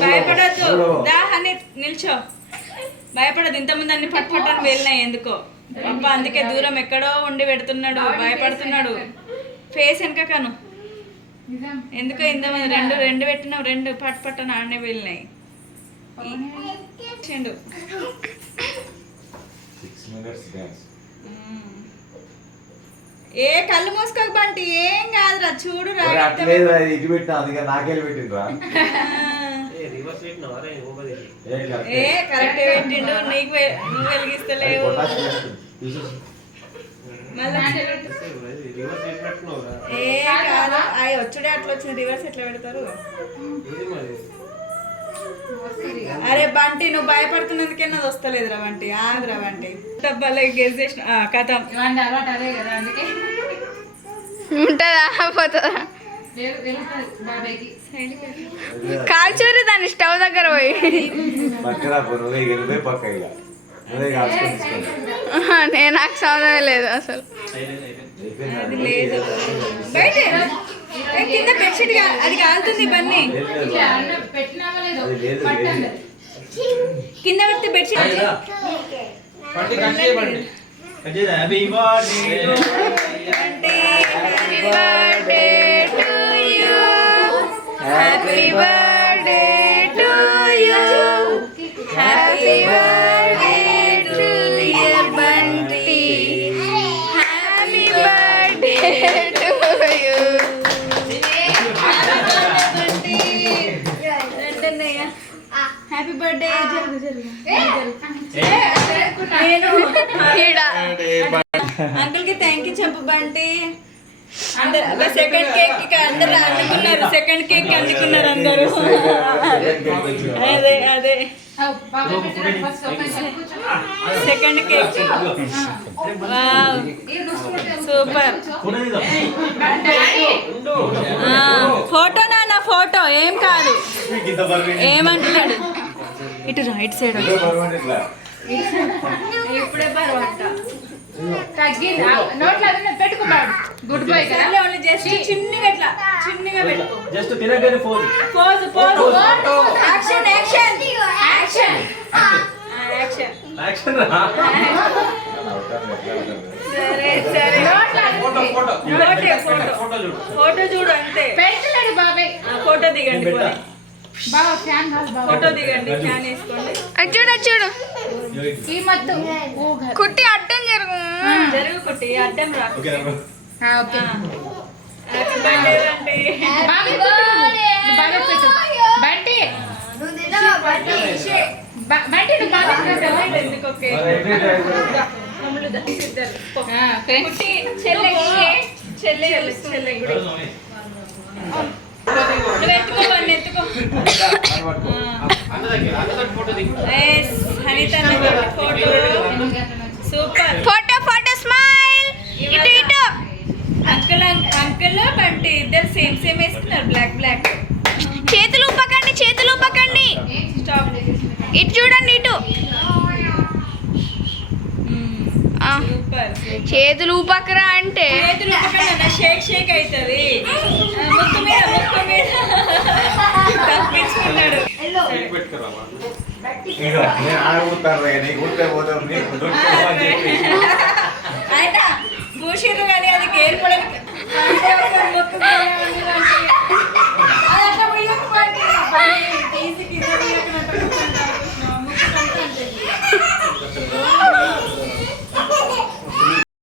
భయపడద్దు దా అని నిల్చో భయపడదు ఇంతమంది అన్ని పట్టుపట్టని వెళ్ళినాయి ఎందుకో అబ్బా అందుకే దూరం ఎక్కడో ఉండి పెడుతున్నాడు భయపడుతున్నాడు ఫేస్ వెనకను ఎందుకో ఇంతమంది రెండు పెట్టినావు రెండు పట్టుపట్టని ఆడనే వెళ్ళినాయి చెండు ఏ కళ్ళు మూసుకోక బంటి ఏం కాదురా చూడు ఏ కరెక్ట్ పెట్టిండు నీకు నువ్వు వెలిగిస్తలేవు ఏ కాదు అవి వచ్చుడే అట్లా వచ్చింది రివర్స్ ఎట్లా పెడతారు అరే బంటి నువ్వు భయపడుతున్నందుకే నాది వస్తలేదురా బంటి ఆగురా బంటి డబ్బాలో గెస్ చేసిన కథ ఉంటుందా పోతుందా కాల్చూరి దాన్ని స్టవ్ దగ్గర పోయి నేను నాకు సంబంధమే లేదు అసలు లేదు బయట కింద బెడ్షీట్ అది కాలుతుంది బన్నీ కింద పెడితే bedsheet happy birthday to you happy birthday to you happy birthday to dear Bunty happy birthday to you happy birthday uncle కి థ్యాంక్ యూ చెప్పు బంటి అందరు సెకండ్ కేక్ కి అందరు అందుకున్నారు సెకండ్ కేక్ అందుకున్నారు అందరు అదే అదే సెకండ్ కేక్ సూపర్ ఫోటో నాన్న ఫోటో ఏం కాదు ఏమంటున్నాడు ఇటు రైట్ సైడ్ ఇప్పుడే పర్వాట గుడ్ బై ఓన్లీ జస్ట్ చిన్నగా ఇట్లా చిన్నగా పెట్టుకో జస్ట్ తినగానే pose action action action action action సరే సరే ఫోటో చూడు అంతే పెంచలేడు బాబాయ్ ఫోటో దిగండి బాబా ఫ్యాన్ ఫోటో దిగండి ఫ్యాన్ వేసుకోండి చూడు చూడు ఈ మొత్తం కుట్టి అడ్డం జరుగు జరుగు కుట్టి అడ్డం రా ఓకే హ్యాపీ బర్త్డే అంటే బాబాయ్ పెట్టు బంటి బంటి నువ్వు బాబాయ్ పెట్టు ఎందుకు ఓకే కుట్టి చెల్లె చెల్లె చెల్లె గుడి ఎత్తుకో సూపర్ ఫోటో ఫోటో స్మైల్ ఇటు ఇటు అంకుల్ అంకుల్ బంటి ఇద్దరు సేమ్ సేమ్ వేసుకున్నారు బ్లాక్ బ్లాక్ చేతులు ఊపకండి చేతులు ఊపకండి స్టాప్ ఇటు చూడండి ఇటు సూపర్ చేతులు ఊపకరా అంటే చేతులు ఊపకండి షేక్ షేక్ అవుతుంది ముక్కు మీద తప్పించుకున్నాడు ఆయన పూసిర్రు కానీ అది ఏర్పడదు